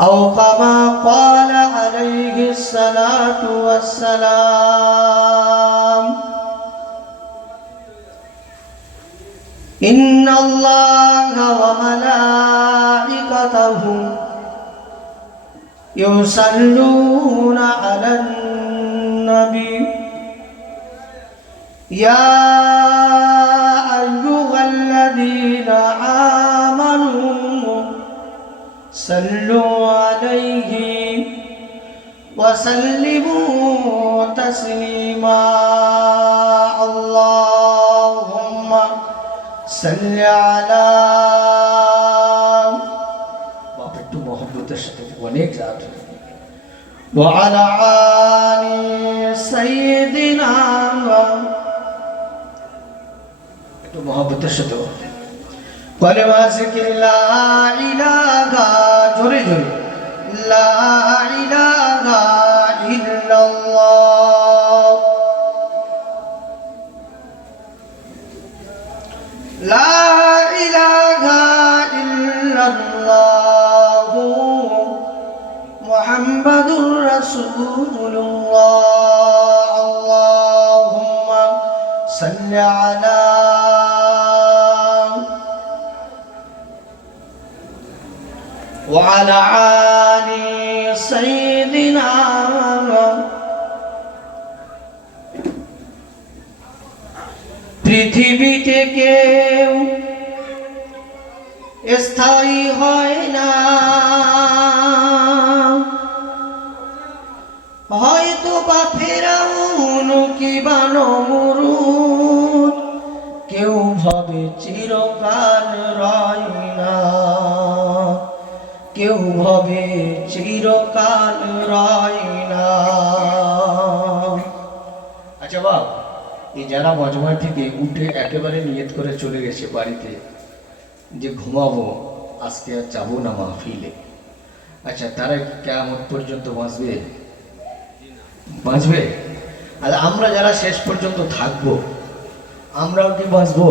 أو كما قال عليه الصلاة والسلام. إن الله وملائكته يصلون على النبي. يا أيها الذين صلوا عليه وسلموا تسليما اللهم صل على বাপ একটু মহব্বতের সাথে অনেক রাত وعلى آل سيدنا একটু মহব্বতের সাথে কলেমা জিকির লা ইলাহা জোরে জোরে। লা ইলাহা ইল্লাল্লাহ। লা ইল্লাল্লাহ। মুহাম্মাদুর রাসূলুল্লাহ। وعلى آل سيدنا পৃথিবীতে কেউ স্থায়ী হয় না হয়তো বা ফেরাউন কি বা ভাবে চিরকাল আচ্ছা বাব, এই যারা মজমা থেকে উঠে একেবারে নিয়ত করে চলে গেছে বাড়িতে, যে ঘুমাবো, আজকে আর যাব না মাহফিলে। আচ্ছা তারা কি কেমন পর্যন্ত বাঁচবে? বাঁচবে? আর আমরা যারা শেষ পর্যন্ত থাকব, আমরাও কি বাঁচবো?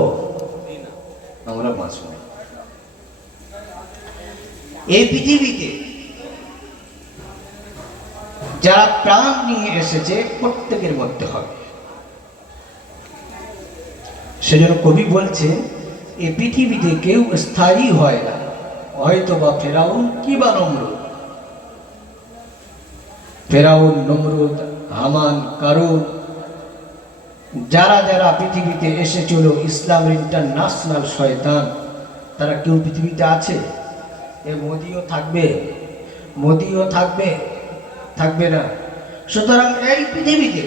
আমরা বাঁচবো। এই পৃথিবীতে যারা প্রাণ নিয়ে এসেছে প্রত্যেকের মধ্যে হবে। সেজন্য কবি বলছে এই পৃথিবীতে কেউ স্থায়ী হয় না হয়তো বা ফেরাউন কি বা নমরুদ। ফেরাউন, নমরুদ, হামান, কারুন, যারা যারা পৃথিবীতে এসেছিল ইসলাম ইন্টারন্যাশনাল শয়তান, তারা কেউ পৃথিবীতে আছে? এ মোদিও থাকবে মোদিও থাকবে থাকবে না। সুতরাং এই পৃথিবীতে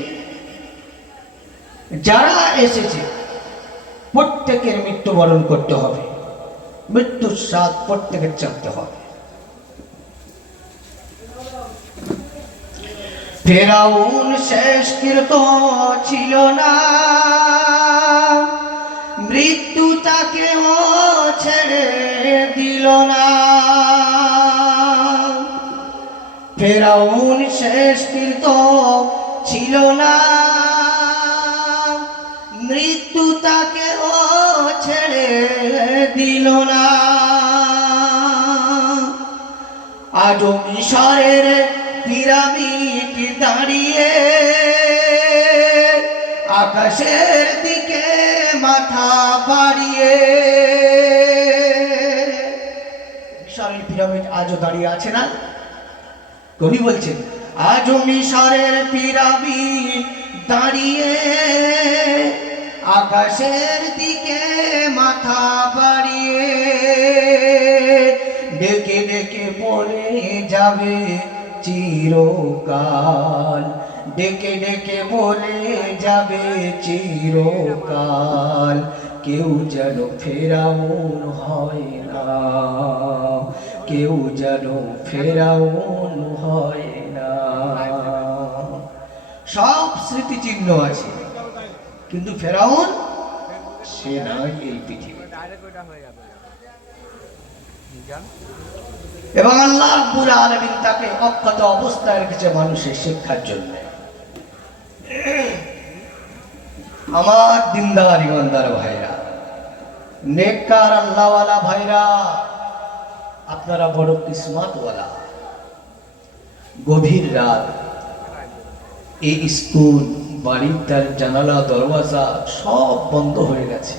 যারা এসেছে, প্রত্যেকের মৃত্যুবরণ করতে হবে। মৃত্যুর স্বাদ প্রত্যেকের চাপতে হবে। ফেরাউন শেষকৃত ছিল না। মৃত্যু তাকেও ছেড়ে দিল না। ফেরাউন শেষ শেষকৃত ছিল না। মৃত্যু তাকেও ছেড়ে দিল না। আজও মিশরের পিরামিড দাঁড়িয়ে আকাশের দিকে মাথা বাড়িয়ে। মিশরের পিরামিড আজও দাঁড়িয়ে আছে না? কবি বলছেন, আজও মিশরের পিরামিড দাঁড়িয়ে, আকাশের দিকে মাথা বাড়িয়ে ডেকে ডেকে বলে যাবে চিরকাল ডেকে ডেকে বলে যাবে চিরকাল, কেউ যেন ফেরাউন হয় না। কেউ যেন ফেরাউন হয় না। সব স্মৃতিচিহ্ন আছে, কিন্তু ফেরাউন সে নয় এই পৃথিবী এবং আল্লাহ রাব্বুল আলামিন তাকে অক্ষত অবস্থায় রেখেছে মানুষের শিক্ষার জন্য আমার দিনদার ইমানদার ভাইরা, নেককার আল্লাহওয়ালা ভাইরা আপনারা বড় কিসমতওয়ালা গভীর রাত। এই স্কুল, বাড়ির তার জানালা, দরওয়াজা সব বন্ধ হয়ে গেছে।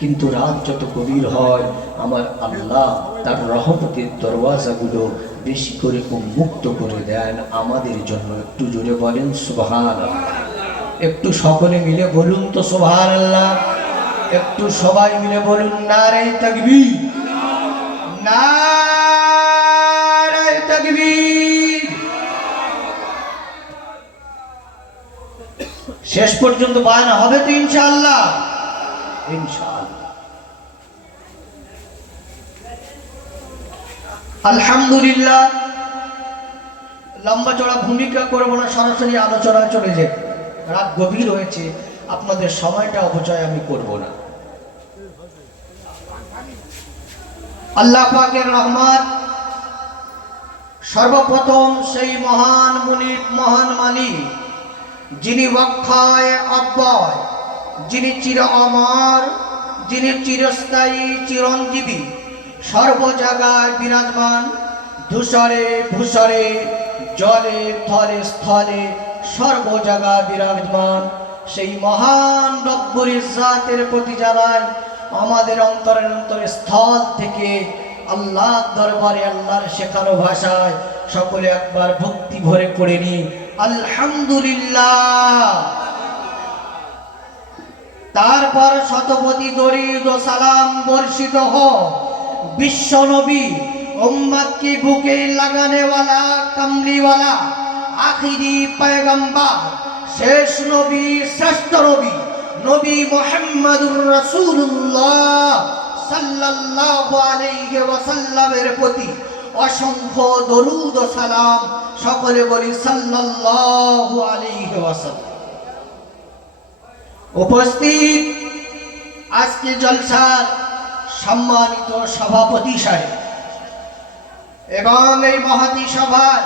কিন্তু রাত যত গভীর হয়, আমার আল্লাহ তার রহমতের দরওয়াজাগুলো বেশি করে উন্মুক্ত করে দেন আমাদের জন্য। একটু জোরে বলেন সুবহান একটু সকলে মিলে বলুন তো সুবহান আল্লাহ একটু সবাই মিলে বলুন না রে তকবীর। নারায় শেষ পর্যন্ত বায়না হবে তো ইনশাআল্লাহ। ইনশাআল্লাহ। আলহামদুলিল্লাহ, লম্বা চড়া ভূমিকা করব না, সরাসরি আলোচনায় চলে যাবে রাত গভীর হয়েছে, আপনাদের সময়টা অপচয় আমি করব না। আল্লাহ পাকের রহমান সর্বপ্রথম সেই মহান মুনিব, মহান মালিক যিনি অক্ষয় অব্যয়, যিনি চির অমর, যিনি চিরস্থায়ী, চিরঞ্জীবী সর্ব জায়গায় বিরাজমান, ধূসরে ভূসরে, জলে থলে স্থলে সর্ব জায়গায় বিরাজমান, সেই মহান রব্বুর ইজ্জাতের প্রতি জানাই আমাদের অন্তরের অন্তরে স্থল থেকে আল্লাহ দরবারে, আল্লাহর শেখানো ভাষায় সকলে একবার ভক্তি ভরে করে নি আলহামদুলিল্লাহ। তারপর শতপতি দরিদ সালাম বর্ষিত হ। বিশ্ব নবী উম্মাদকে বুকে লাগানেওয়ালা, কামলিওয়ালা, আখিরি পয়গম্বর, শেষ নবী, শ্রেষ্ঠ নবী নবী মোহাম্মদুর রসুল্লাহ সাল্লাল্লাহু আলাইহি ওয়াসাল্লামের প্রতি অসংখ্য দরুদ সালাম সকলে বলি সাল্লাল্লাহু আলাইহি ওয়াসাল্লাম। উপস্থিত আজকে জলসার সম্মানিত সভাপতি সাহেব এবং এই মহাতি সভার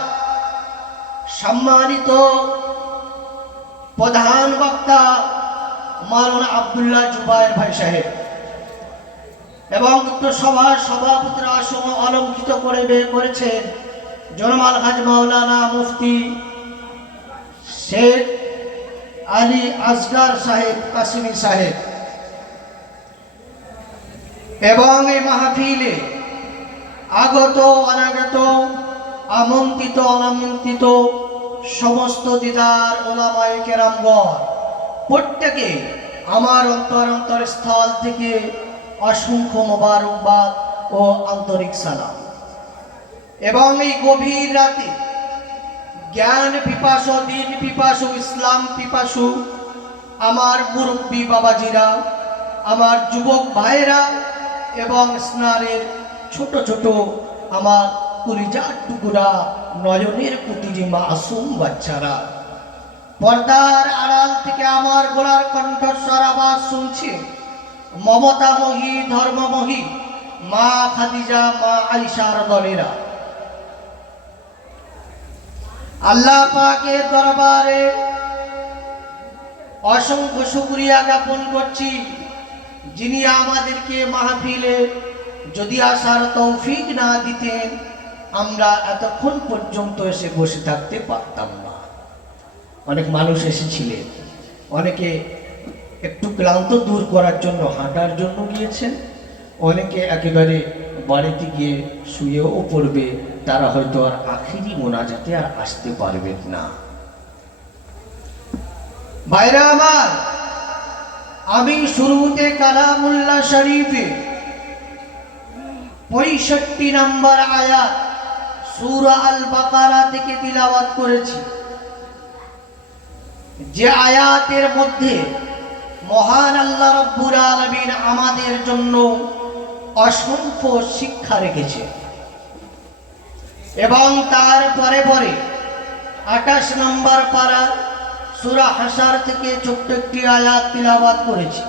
সম্মানিত প্রধান বক্তা মারুন আবদুল্লাহ জুবায়ের ভাই সাহেব। এবং উক্ত সভার সভাপতিরা আসন অলঙ্কিত করে করেছেন জনমাল হাজ মাওলানা মুফতি শেখ আলী আসগার সাহেব, কাসিমি সাহেব। এবং এই মাহফিলে আগত, অনাগত, আমন্ত্রিত, অনামন্ত্রিত সমস্ত দিদার ওলামাই কেরামগণ, প্রত্যেকে আমার অন্তর অন্তর স্থল থেকে অসংখ্য মোবারকবাদ ও আন্তরিক সালাম। এবং এই গভীর রাতে জ্ঞান পিপাসু, দিন পিপাসু, ইসলাম পিপাসু আমার মুরব্বী বাবাজিরা, আমার যুবক ভাইরা এবং স্নানের ছোট ছোট আমার কুলিজার টুকুরা, নয়নের কুটিরি মাসুম বাচ্চারা। পর্দার আড়াল থেকে আমার গোলার কণ্ঠস্বর আবার শুনছে। মমতাময়ী ধর্মময়ী মা খাদিজা, মা আলিশার দলেরা। আল্লাহ পাকের দরবারে অসংখ্য শুক্রিয়া জ্ঞাপন করছি যিনি আমাদেরকে মাহফিলে যদি আসার তৌফিক না দিতেন, আমরা এতক্ষণ পর্যন্ত এসে বসে থাকতে পারতাম না। অনেক মানুষ এসেছিলেন, অনেকে একটু ক্লান্ত দূর করার জন্য হাঁটার জন্য গিয়েছেন। অনেকে একেবারে বাড়িতে গিয়ে শুয়েও পড়বে, তারা হয়তো আর আখিরি মোনাজাতে আর আসতে পারবেন না। ভাইরা আমার, আমি শুরুতে কালামুল্লাহ শরীফে পঁয়ষট্টি নাম্বার আয়াত সুরা আল বাকারা থেকে তিলাওয়াত করেছি। যে আয়াতের মধ্যে মহান আল্লাহ রব্বুর আলমিন আমাদের জন্য অসংখ্য শিক্ষা রেখেছে। এবং তার পরে পরে আঠাশ নম্বর পারা সুরা হাসার থেকে ছোট্ট একটি আয়াত তিলাবাত করেছে।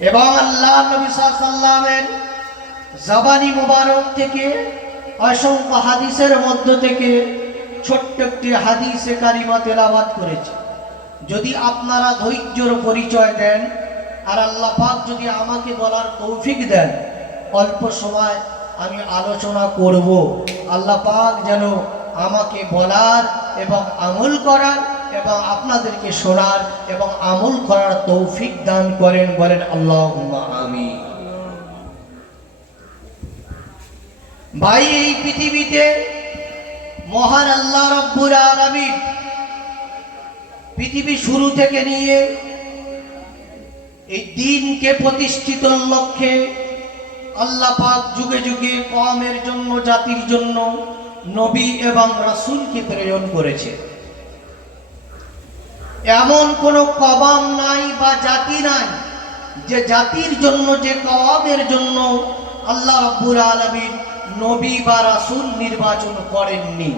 এবং আল্লাহ নবী সাল্লামের জবানি মুবারক থেকে অসংখ্য হাদিসের মধ্য থেকে ছোট্ট একটি হাদিসে কারিমা তেলাবাত করেছে। যদি আপনারা ধৈর্যর পরিচয় দেন, আর আল্লাহ পাক যদি আমাকে বলার তৌফিক দেন, অল্প সময় আমি আলোচনা করব। আল্লাহ পাক যেন আমাকে বলার এবং আমল করার এবং আপনাদেরকে শোনার এবং আমল করার তৌফিক দান করেন বলেন আল্লাহ আমি ভাই, এই পৃথিবীতে মহান আল্লাহ রব্বুর আলামিন পৃথিবী শুরু থেকে নিয়ে এই দিনকে প্রতিষ্ঠিত লক্ষ্যে আল্লাহ পাক যুগে যুগে কমের জন্য, জাতির জন্য, নবী এবং রাসূলকে প্রেরণ করেছে। এমন কোনো কবাম নাই বা জাতি নাই যে জাতির জন্য, যে কওয়ামের জন্য আল্লাহ রব্বুর আলামিন নবী বা রাসূল নির্বাচন করেননি।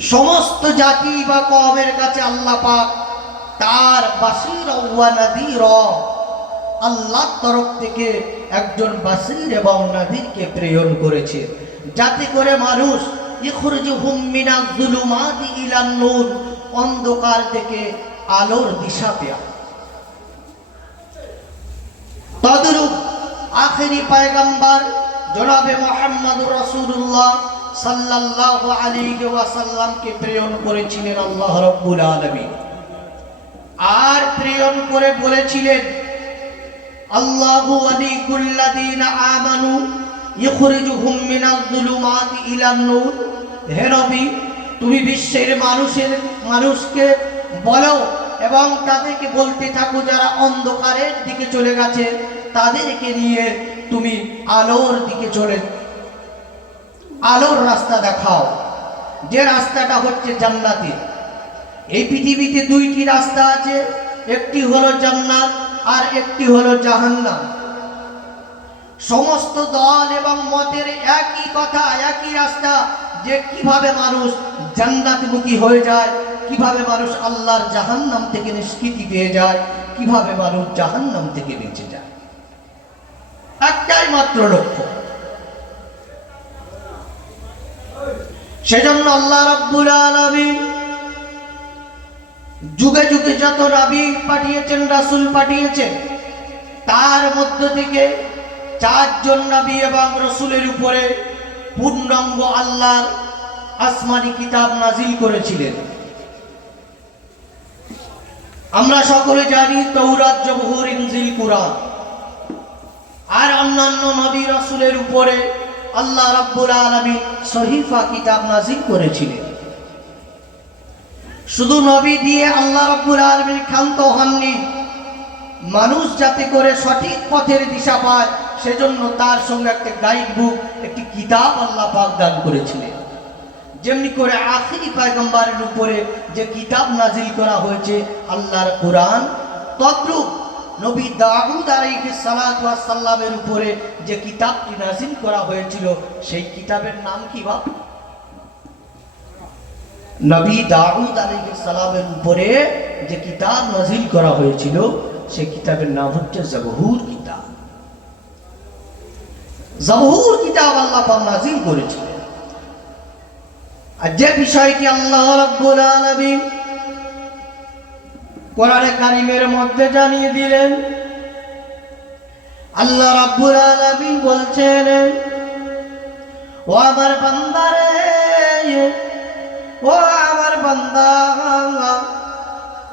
সমস্ত জাতি বা কওমের কাছে আল্লাহ পাক তার বাসির নাদির। আল্লাহর তরফ থেকে একজন বাসির এবং নাদিরকে প্রেরণ করেছে। যাতে করে মানুষ অন্ধকার থেকে আলোর দিশা পেয়া। তদরূপ আখেরি পায়গাম্বার জনাবে মোহাম্মদ রসুল্লাহ সাল্লাল্লাহু আলাইহি ওয়াসাল্লামকে প্রেরণ করেছিলেন আল্লাহ রাব্বুল আলামিন। আর প্রেরণ করে বলেছিলেন, আল্লাহু ওয়ালিকুল্লাযীনা আমানু ইখরিজুহুম মিনাজ যুলুমাতি ইলান নূর। হে নবী, তুমি বিশ্বের মানুষের, মানুষকে বলো এবং তাদেরকে বলতে থাকো যারা অন্ধকারের দিকে চলে গেছে, তাদেরকে নিয়ে তুমি আলোর দিকে চলে আলোর রাস্তা দেখাও। যে রাস্তাটা হচ্ছে জান্নাতি। এই পৃথিবীতে দুইটি রাস্তা আছে, একটি হলো জান্নাত আর একটি হলো জাহান্নাম। সমস্ত দল এবং মতের একই কথা, একই রাস্তা যে কীভাবে মানুষ জান্নাতমুখী হয়ে যায়, কীভাবে মানুষ আল্লাহর জাহান্নাম থেকে নিষ্কৃতি পেয়ে যায়, কীভাবে মানুষ জাহান্নাম থেকে বেঁচে যায়। একটাই মাত্র লক্ষ্য। সেজন্য আল্লাহ রাব্বুল আলামিন যুগে যুগে যত নবী পাঠিয়েছেন, রাসুল পাঠিয়েছেন, তার মধ্য থেকে চারজন নবী এবং রসুলের উপরে পূর্ণাঙ্গ আল্লাহ আসমানি কিতাব নাজিল করেছিলেন। আমরা সকলে জানি তৌরাত জবহুর, ইনজিল, কুরআন। আর অন্যান্য নবী, রসুলের উপরে আল্লাহ রাব্বুল আলামিন সহিফা কিতাব নাজিল করেছিলেন। শুধু নবী দিয়ে আল্লাহ রাব্বুল আলামিন ক্ষান্ত হননি, মানুষ যাতে করে সঠিক পথের দিশা পায়, সেজন্য তার সঙ্গে একটা গাইড বুক একটি কিতাব আল্লাহ পাক দান করেছিলেন। যেমনি করে আখিরি পয়গম্বরের উপরে যে কিতাব নাজিল করা হয়েছে, আল্লাহর কোরআন তদ্রূপ নবী দাউদ আলাইহিস সালাতু ওয়াস সালামের উপরে যে কিতাবটি নাজিল করা হয়েছিল, সেই কিতাবের নাম কি বাপ? নবী দাউদ আলাইহিস সালামের উপরে যে কিতাব নাজিল করা হয়েছিল, সেই কিতাবের নাম হচ্ছে জবহুর কিতাব। জবহুর কিতাব আল্লাহ পাক নাজিল করেছিলেন। আর যে বিষয়টি আল্লাহ রাব্বুল আলামিন কোরআনে কারিমের মধ্যে জানিয়ে দিলেন, আল্লাহ রাব্বুল আলামিন বলছেন, ও আমার বান্দারে ও আমার বান্দা,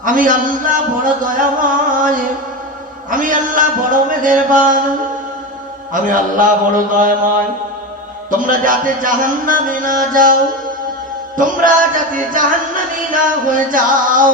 আমি আল্লাহ বড় দয়াময়, আমি আল্লাহ বড় মেহেরবান, আমি আল্লাহ বড় দয়াময়। তোমরা যাতে জাহান্নামে না যাও, তোমরা যাতে জাহান্নামী না হয়ে যাও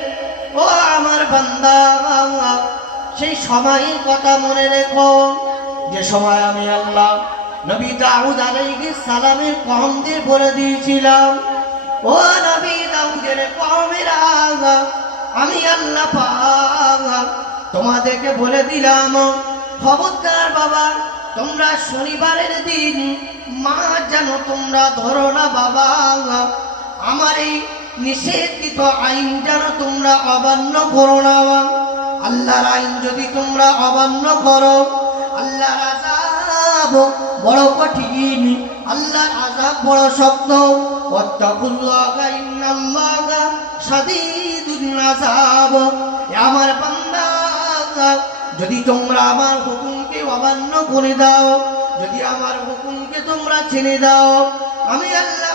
ও আমার বান্দা, সেই সময়ের কথা মনে রেখো। যে সময় আমি আল্লাহ নবী দাউদ আলাইহিস সালামের কমদের বলে দিয়েছিলাম, ও নবী দাউদের কমের আগা আমি আল্লাহ পাক তোমাদেরকে বলে দিলাম, খবরদার বাবা, তোমরা শনিবারের দিন মা যেন তোমরা ধরো না বাবা, আমার এই নিষেধিত আইন যেন তোমরা অমান্য করো না আল্লাহর আইন যদি তোমরা অমান্য করো, আল্লাহর আজাব বড় কঠিন, আল্লাহর আজাব বড় শব্দ আমার বান্দা, যদি তোমরা আমার হুকুমকে অমান্য করে দাও, যদি আমার হুকুমকে তোমরা ছেড়ে দাও, আমি আল্লাহ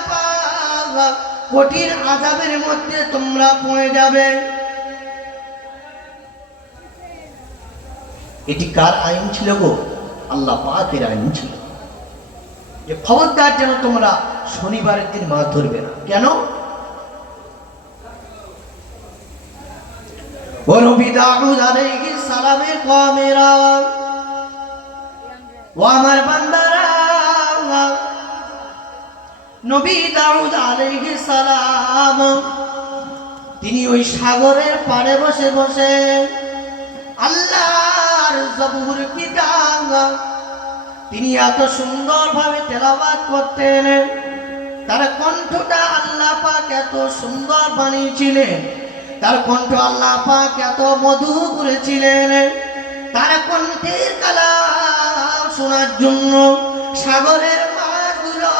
কঠিন আযাবের মধ্যে তোমরা পড়ে যাবে। এটি কার আইন ছিল গো? আল্লাহ পাকের আইন ছিল। যে খবরদার যেন তোমরা শনিবারের দিন মাছ ধরবে না। কেন? সালামের আমার বান্দারা নবী দাউদ আলাইহিস সালাম, তিনি ওই সাগরের পাড়ে বসে বসে আল্লাহর জবুর কিতাব, তিনি এত সুন্দরভাবে তেলাওয়াত করতেন। তার কণ্ঠটা আল্লাহ পাক এত সুন্দর বানিয়েছিলেন। তার কণ্ঠ আল্লাহ পাক এত মধু করেছিলেন। তার কণ্ঠের কালাম শোনার জন্য সাগরের মাছগুলো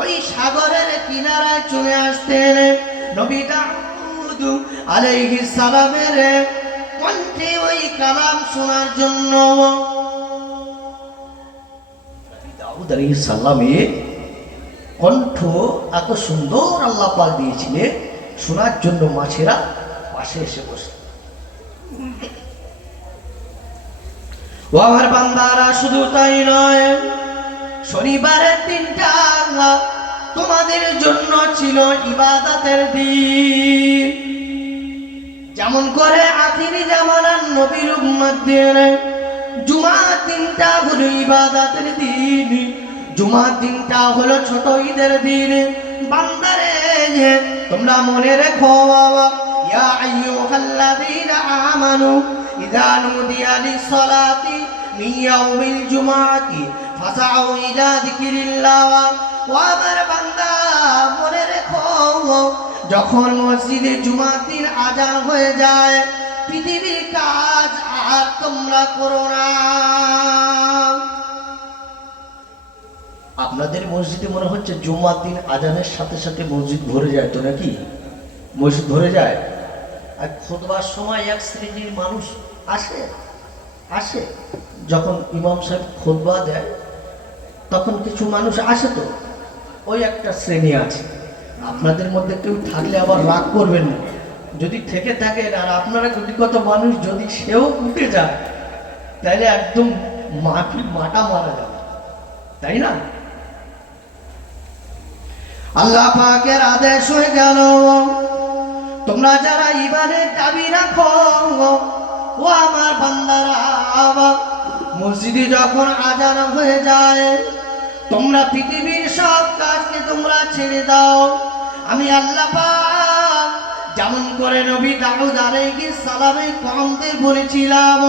ওই সাগরের কিনারায় চলে আসতেন নবী দাউদ আলাইহিস সালামের কণ্ঠে ওই কালাম শোনার জন্য দাউদ আলাইহিস কণ্ঠ এত সুন্দর আল্লাহ পাক দিয়েছিলেন, শোনার জন্য মাছেরা পাশে এসে বসে। ও আমার বান্দারা, শুধু তাই নয়, শনিবারের দিনটা তোমাদের জন্য ছিল ইবাদতের দিন। যেমন করে আখিরি জামানার নবীর উম্মতদের জুমা দিনটা হলো ইবাদতের দিন। জুমার দিনটা হলো ছোট ঈদের দিন। বান্দারে, তোমরা মনে রেখো বাবা, ইয়া আইয়ুহাল্লাযীনা আমানু ইযা নুদিয়া লিস-সালাতি মিন জুমআতি ফাসআউ ইলা যিকিরিল্লাহ। ওয়া আমার বান্দা, মনে রেখো। যখন মসজিদে জুমার দিন আজান হয়ে যায়, পৃথিবীর কাজ আর তোমরা করো না। আপনাদের মসজিদে মনে হচ্ছে জুমার দিন আজানের সাথে সাথে মসজিদ ভরে যায় তো নাকি? মসজিদ ভরে যায়? আর খোদবার সময় এক শ্রেণির মানুষ আসে আসে। যখন ইমাম সাহেব খোদবা দেয় তখন কিছু মানুষ আসে তো, ওই একটা শ্রেণি আছে। আপনাদের মধ্যে কেউ থাকলে আবার রাগ করবেন না। যদি থেকে থাকেন, আর আপনারা গুটিগত মানুষ, যদি সেও উঠে যায় তাহলে একদম মাটি মাটা মারা যাবে। তাই না? আল্লাহ পাকের আদেশ হয়ে গেল, তোমরা যারা ইবানের দাবি রাখো, ও আমার বান্দারা, মসজিদে যখন আজান হয়ে যায় তোমরা পৃথিবীর সব কাজকে তোমরা ছেড়ে দাও। আমি আল্লাহ যেমন করে নবী দাউদ আলাইহিস সালামের কমদের বলেছিলাম,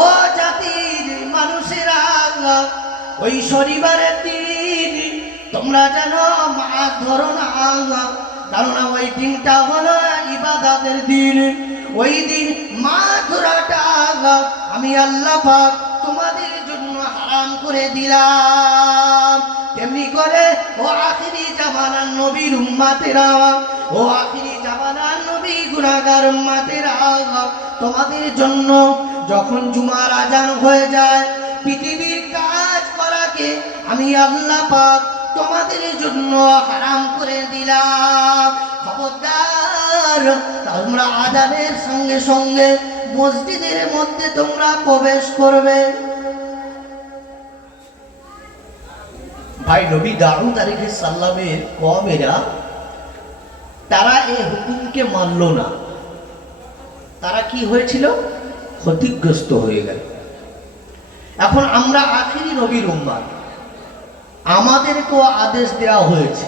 ও জাতির মানুষেরা ওই শনিবারের দিন তোমরা যেন মাছ ধরো না কারণ ওই দিনটা হলো ইবাদতের দিন। ওই দিন মাছ ধরাটা আমি আল্লাহ তোমাদের জন্য হারাম করে দিলাম। তেমনি করে, ও আখিরি জামানার নবীর উম্মাতেরা, ও আখিরি জামানার নবী গুনাহগার উম্মাতেরা, তোমাদের জন্য যখন জুমার আজান হয়ে যায়, পৃথিবীর কাজ করাকে আমি আল্লাহ পাক তোমাদের জন্য হারাম করে দিলাম। খবরদার, তোমরা আজানের সঙ্গে সঙ্গে মসজিদের মধ্যে তোমরা প্রবেশ করবে। ভাই নবী দারুদ আলিকে সাল্লামের কমেরা, তারা এই হুকুমকে মানল না। তারা কি হয়েছিল? ক্ষতিগ্রস্ত হয়ে গেল। এখন আমরা আখিরি নবীর উম্মাদ। আমাদেরকেও আদেশ দেওয়া হয়েছে।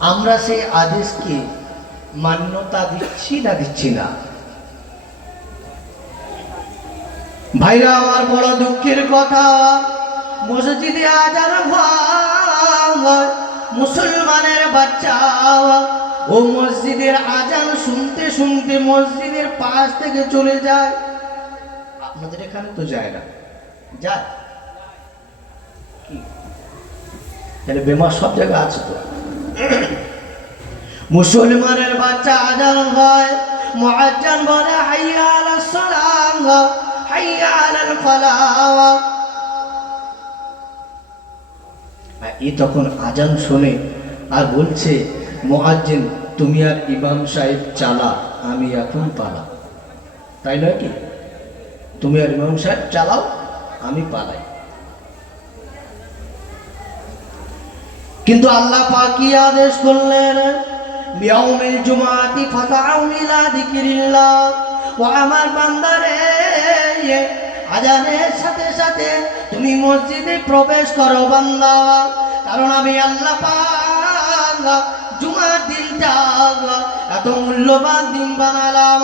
আমরা সেই আদেশকে মান্যতা দিচ্ছি না দিচ্ছি না। ভাইরা, আমার বড় দুঃখের কথা। মসজিদে আজান হয় মুসলমানের বাচ্চা ও মসজিদের আজান শুনতে শুনতে মসজিদের পাশ থেকে চলে যায়। আপনাদের এখানে তো যায় না। যায়? তাহলে বেমার সব জায়গায় আছে তো। মুসলমানের বাচ্চা আজান হয়। মুআজ্জান বলে, হাইয়া আলাস সালাম, হাইয়া আলাল ফালাহ এ তখন আজান শুনে আর বলছে, মুআজ্জিন, তুমি আর ইমাম সাহেব চালা, আমি এখন পালা। তাই নয় কি? তুমি আর ইমাম সাহেব চালাও, আমি পালাই। কিন্তু আল্লাহ পাকি আদেশ করলেন? বিয়াউমিল জুমাতি ফাতাউ ইলা যিকরিল্লাহ ও আমার বান্দারে আজানের সাথে সাথে তুমি মসজিদে প্রবেশ করো বান্দা। কারণ আমি আল্লাহ পাক জুমার দিনটা এত মূল্যবান দিন বানালাম।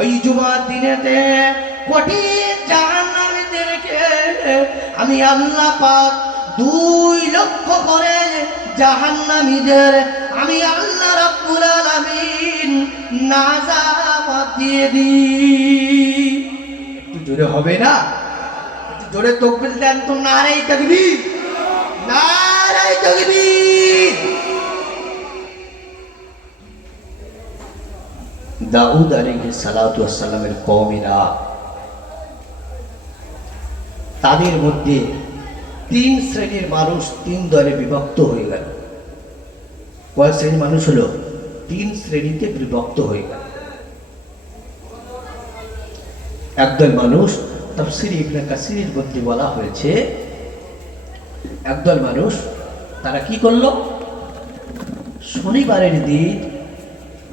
ওই জুমার দিনেতে কোটি জাহান্নামীদেরকে আমি আল্লাহ পাক দুই লক্ষ করে জাহান্নামীদের আমি আল্লাহ রাব্বুল আলামিন নাজাবাত দিয়ে দিই। জোরে হবে না? জোরে তকবির দেন তো নারাই তাকবীর। নারাই তাকবীর। দাউদ আলাইহিস সালাতু ওয়াসসালামের কওমেরা তাদের মধ্যে তিন শ্রেণির মানুষ, তিন দলে বিভক্ত হয়ে গেল। কয় শ্রেণির মানুষ হলো? তিন শ্রেণীতে বিভক্ত হয়ে গেল। একদল মানুষ তাফসির ইবনে কাসিরের মধ্যে বলা হয়েছে। একদল মানুষ, তারা কি করল? শনিবারের দিন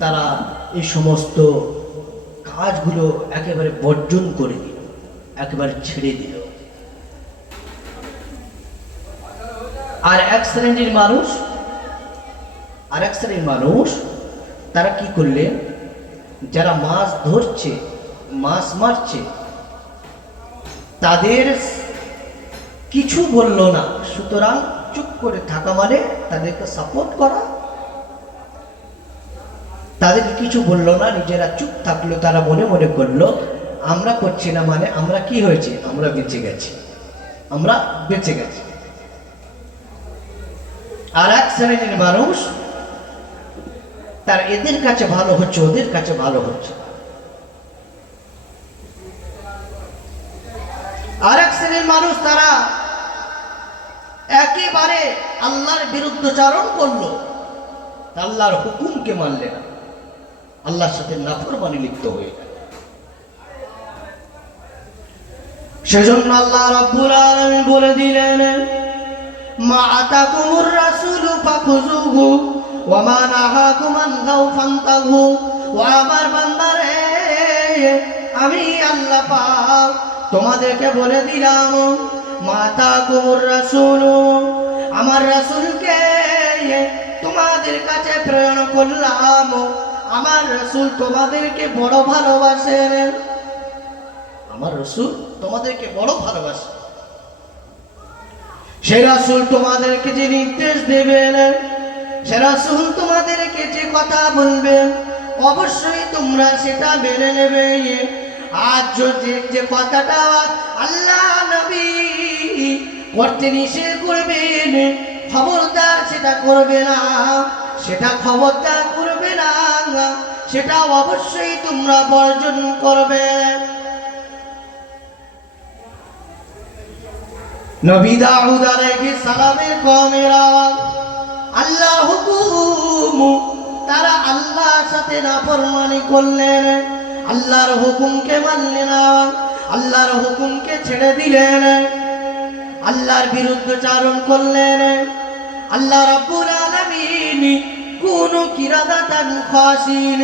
তারা এই সমস্ত কাজগুলো একেবারে বর্জন করে দিল, একেবারে ছেড়ে দিল। আর এক শ্রেণির মানুষ, আর এক শ্রেণির মানুষ, তারা কি করলেন যারা মাছ ধরছে মাছ মারছে। তাদের কিছু বলল না। সুতরাং চুপ করে থাকা মানে তাদেরকে সাপোর্ট করা। তাদের কিছু বলল না, নিজেরা চুপ থাকল, তারা মনে মনে করল, আমরা করছি না মানে আমরা কি হয়েছে? আমরা বেঁচে গেছি। আমরা বেঁচে গেছি। আর এক শ্রেণির মানুষ, তার এদের কাছে ভালো হচ্ছে, ওদের কাছে ভালো হচ্ছে আর এক শ্রেণির মানুষ তারা একেবারে আল্লাহর বিরুদ্ধচারণ করল। আল্লাহর হুকুমকে মানলে না। আল্লাহর সাথে নাফরমানি লিপ্ত হয়ে গেল সেজন্য আল্লাহ রাব্বুল আলামিন বলে দিলেন, মা আতাকুমুর রাসূলু ফাখুযুহু ওয়া মা নাহাকুম আনহু ফান্তাহু ও আমার বান্দারে, আমি আল্লাহ পাক তোমাদেরকে বলে দিলাম মা আতাকুমুর রাসূলু, আমার রাসূলকে তোমাদের কাছে প্রেরণ করলাম, আমার রাসূল তোমাদেরকে বড় ভালোবাসেন। আমার রসুল তোমাদেরকে বড় ভালোবাসে। সে রাসূল তোমাদেরকে যে নির্দেশ দেবেন, সে রাসূল তোমাদেরকে যে কথা বলবেন, অবশ্যই তোমরা সেটা মেনে নেবে। যদি যে কথাটা আল্লাহ নবী করতে নিষেধ করবেন, খবরদার সেটা করবে না, সেটা খবরদার করবে না, সেটা অবশ্যই তোমরা বর্জন করবে। নবী দাউদ আলাইহিস সালামের কওমেরা আল্লাহর হুকুম, তারা আল্লাহর সাথে নাফরমানি করলেন। আল্লাহর হুকুমকে মানলেন না, আল্লাহর হুকুমকে ছেড়ে দিলেন আল্লাহর বিরুদ্ধচারণ করলেন আল্লাহ রাব্বুল আলামিন কোন কিরাদাতান খাসিন,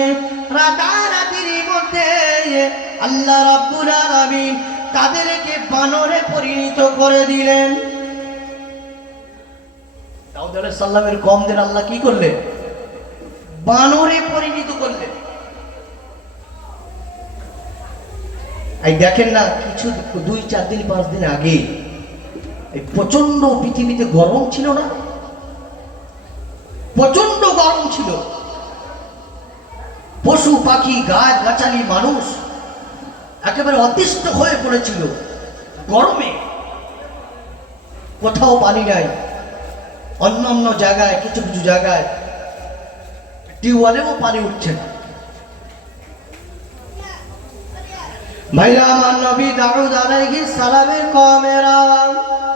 রাতারাতির মধ্যে আল্লাহ রাব্বুল আলামিন তাদেরকে বানরে পরিণত করে দিলেন। দাউদ আলাইহিস সালামের কমদের আল্লাহ কি করলেন? বানরে পরিণত করলেন। এই দেখেন না, কিছু দুই, চার দিন, পাঁচ দিন আগে এই প্রচণ্ড পৃথিবীতে গরম ছিল না? প্রচণ্ড গরম ছিল। পশু, পাখি, গাছ, গাছালি, মানুষ একেবারে অতিষ্ঠ হয়ে পড়েছিল। গরমে কোথাও পানি নাই। অন্য অন্য জায়গায়, কিছু কিছু জায়গায় টিউবওয়েলেও পানি উঠছে না। ভাইরা আমার নবী দাউদ আলাইহিস সালামের কমেরা।